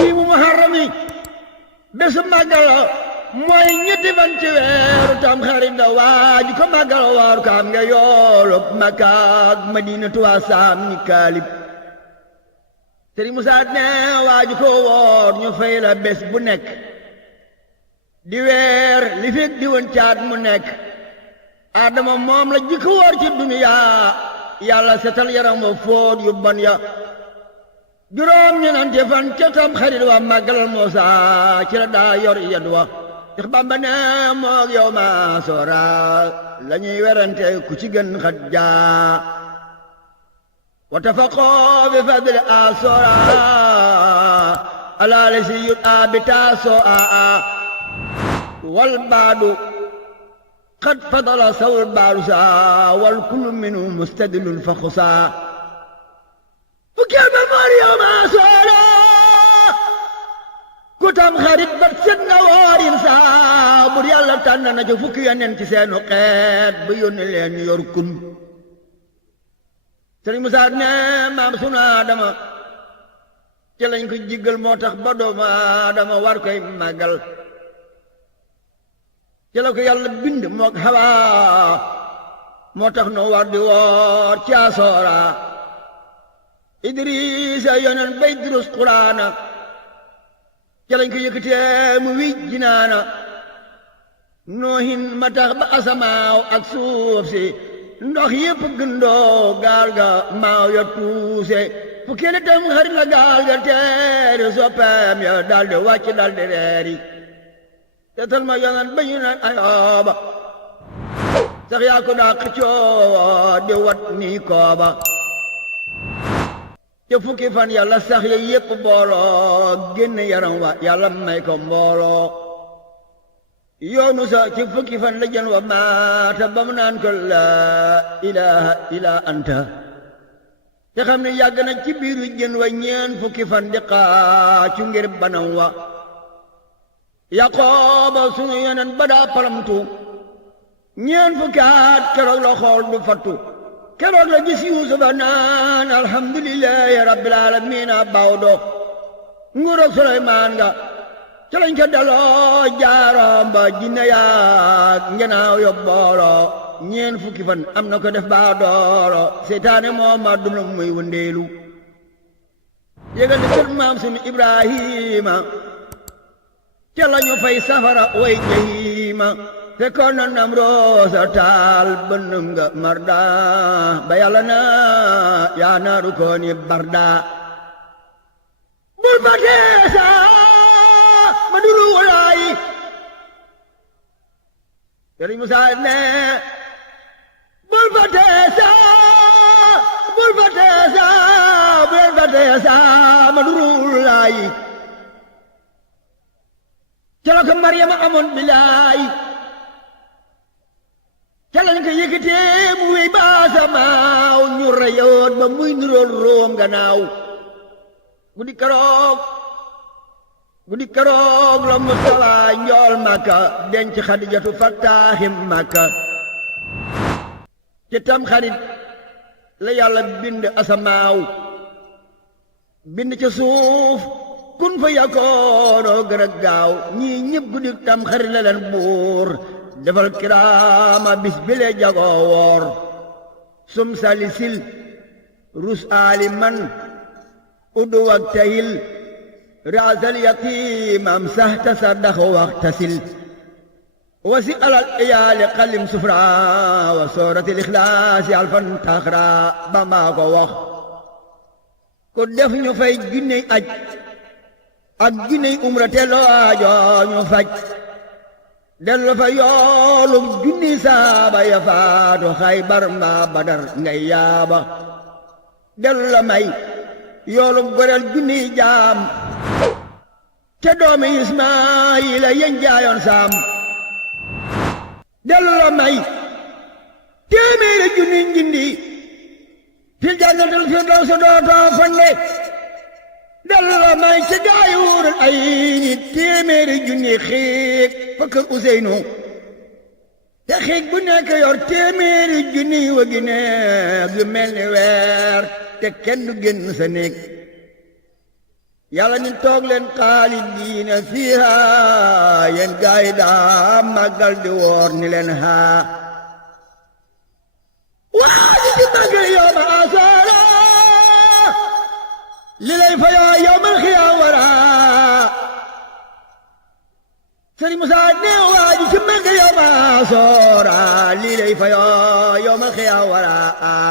fii mu muharrami bésu màggal mooy ñetti fan ci weeru tam xarit da waaju ko màggal waaru ko am nga yoolub Makka ak Madinatu wa saam ni kaalib Sëriñ Musaa ne waaju ko woor ñu fay la bés bu nekk di weer li fekk di woon caat mu nekk Adama moom la jikko woor ci duniyaa yàlla setal yaram wa fóot yu bon ya juróom ñenante fan ca tam xarit wa màggalal Muusaa ci la daa yor yad wa Seex Bamba ne moog yow ma soora la ñuy werante ku ci gën xat jaa wa tafaqoo bi fadli a soora ala lasi yut a bi taasoo a wal baadu qad fadala sawul baadu saa wal kullu minu mustadilun fa xusaa fukkeel ba moor yow ma soora ku tam xarit bat set na woorin saa bur yàlla tànn na ca fukki yonent ci seenu xeet ba yónni leen ñu yor kun Sëriñ Musaa ne maam sunu Aadama ci lañ ko jiggal moo tax ba doomu Aadama war koy màggal ci la ko yàlla bind mook Hawaa moo tax no war di woor ci asoora Idrisa yonen bay durus Quraana ci lañ ko yëkkatee mu wij jinaana noohin ma tax ba asamaaw ak suuf si ndox yépp gëndoo gaal ga maaw ya tuuse fu kele tam xarit la gaal ga teeri soppeem ya daldi wàcc daldi reeri tetal ma yonen ba ñu naan Ayooba sax yaa ko daa xëccoo di wat nii kooba te fukki fan yàlla sax ya yépp booloo génn yaram wa yàlla may ko mbooloo yoonu sa ci fukki fan la jën wa maata ba mu naan ko laa ilaha illa anta te xam ne yàgg na ci biiru jën wa ñeen fukki fan di xaacu ngir banam wa Yaqooba sunu yonen ba daa palamtu ñeen fukki at keroog la xool du fattu keroog la gis Yuusufa naan alhamdulillahi rabbil aalamiina bawdo nguuroog Suleymaan nga ca lañ ko daloo jaaroom ba jinne yaag ngenaaw yo booloo ñeen fukki fan am na ko def baa dooro seytaane moom ma duna muy wëndeelu yégal ni kër maam sunu Ibrahima ca lañu fay safara way jahiima fekkoon na Namroosa taal bënnëm nga marda ba yàlla na yaa naaru kooni barda bul ba teesa ma duru walaayi Sëriñ Musaa ne bul ba teesa bul ba teesa bul ba teesa ma duru walaayi ca la ko Maryama amoon bilaayi ca lañ ko yëkkatee mu wéy ba asamaaw ñu reyoon ba muy niroon room gannaaw guddi keroog la Mustafa njool Makka denc Xadijatu fattaaxim Makka ci tam xarit la yàlla bind asamaaw bind ca suuf kun fa yakoonoo gën a gaaw ñii ñëpp guddi tam xarit la leen buur defal kiraama bis bile jagoo woor sum salisil rus aali man uddu wak tahil raasal yatiimam sahta saddax waxtasil wasi alal iyaali xalim sufra wa sooratil ixlaasi alfan taxra ba maa ko wax ku def ñu fay ginney aj ak ginney umra te loo aajoo ñu faj dellu fa yoolum junni saaba ya faatu Xaybar mbaa Badar ngay yaaba dellu la may yoolum goreel junni jaam te doomi Ismaayila yen jaayoon saam dellu la may téeméeri junni njindi fil jannatil firdawsi dootoo fonde dellu la may ci gaayuurul ay ni téeméeri junni xiig fa kër Useynu te xiig bu nekk yor téeméeri junni wa gi neeg yu mel ni weer te kenn du génn sa néeg yàlla ni toog leen xaalidiina fiiha yéen gaay yi daa màggal di woor ni leen haa waa ji ci màggal yow ma asaara li lay fayoo yow mal xiyaam waraa Sëriñ Musaa ne waa ji ci màggal yow ma asaara li lay fayoo yow mal xiyaam waraa